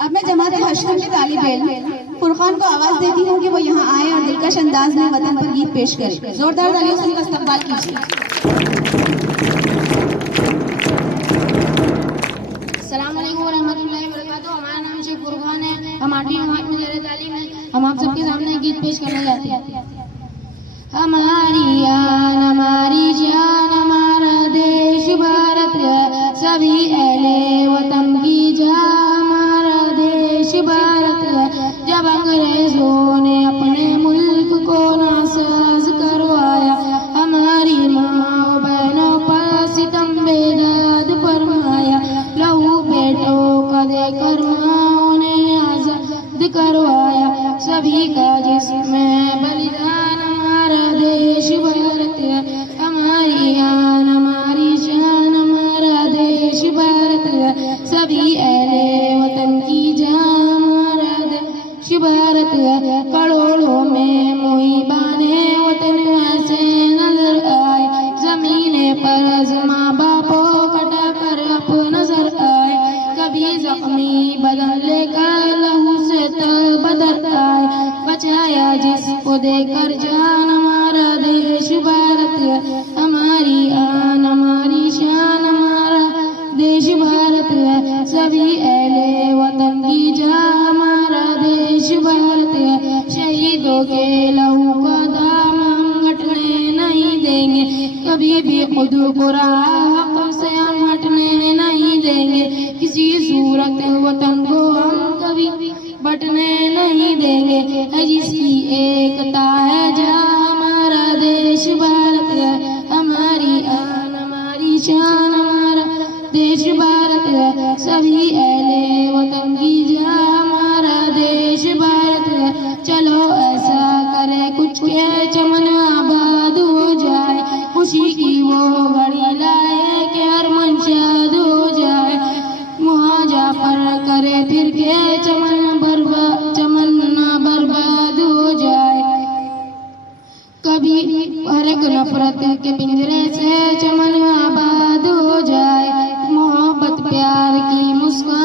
अब मैं जमात हश्रम के तालिब इल्म फुरकान को आवाज देती हूँ कि वो यहाँ आए और दिलकश अंदाज में वतन पर गीत पेश करें। जोरदार तालियों से उनका इस्तकबाल कीजिए। अस्सलाम वालेकुम व रहमतुल्लाहि व बरकातहू। हमारा नाम शेख फुरकान है। हम 8वीं जमात में ज़ेर तालीम है। हम आप सबके सामने गीत पेश करने जाते हैं। हमारी आन हमारी जान हमारा देश भारत है, सभी अहले वतन की जान हमारा देश भारत है। जब अंग्रेजों ने अपने मुल्क को नासाज करवाया, हमारी माँ बहनों पर सितम बेदर्द फरमाया। लहू बेटों का देकर माँ उन्हें आजाद करवाया। सभी का जिसमें बलिदान हमारा देश भारत है। हमारी आन हमारी शान हमारा देश भारत है, सभी अहले वतन की जान हमारा देश भारत है। करोड़ों में मुहिबाने वतन ऐसे नजर आए, जमीने पर माँ बापों कटा कर अब नजर आए। कभी जख्मी बदन लेकर लहू से बदल आए, बचाया जिसको देकर जान हमारा देश भारत है। हमारी आन हमारी शान हमारा देश भारत है, सभी अहले वतन की जान हमारा देश भारत है। शहीदों के लहू का दाम हम घटने नहीं देंगे, कभी भी खुद को राह से हम हटने नहीं देंगे। किसी सूरत वतन को हम कभी बटने नहीं देंगे। है जिसकी एकता है जहाँ हमारा देश भारत है। हमारी आन हमारी शान हमारा देश भारत है, सभी अहले वतन की जान हमारा देश भारत है। चलो ऐसा करे कुछ के चमन आबाद हो जाए, खुशी की वो घड़ी लाए कि हर मन शाद हो जाए। मुहाजा पर करे फिर के चमन बर्बाद हो जाए। कभी हर एक नफरत के पिंजरे से चमन आबाद हो जाए। मोहब्बत प्यार की मुस्कान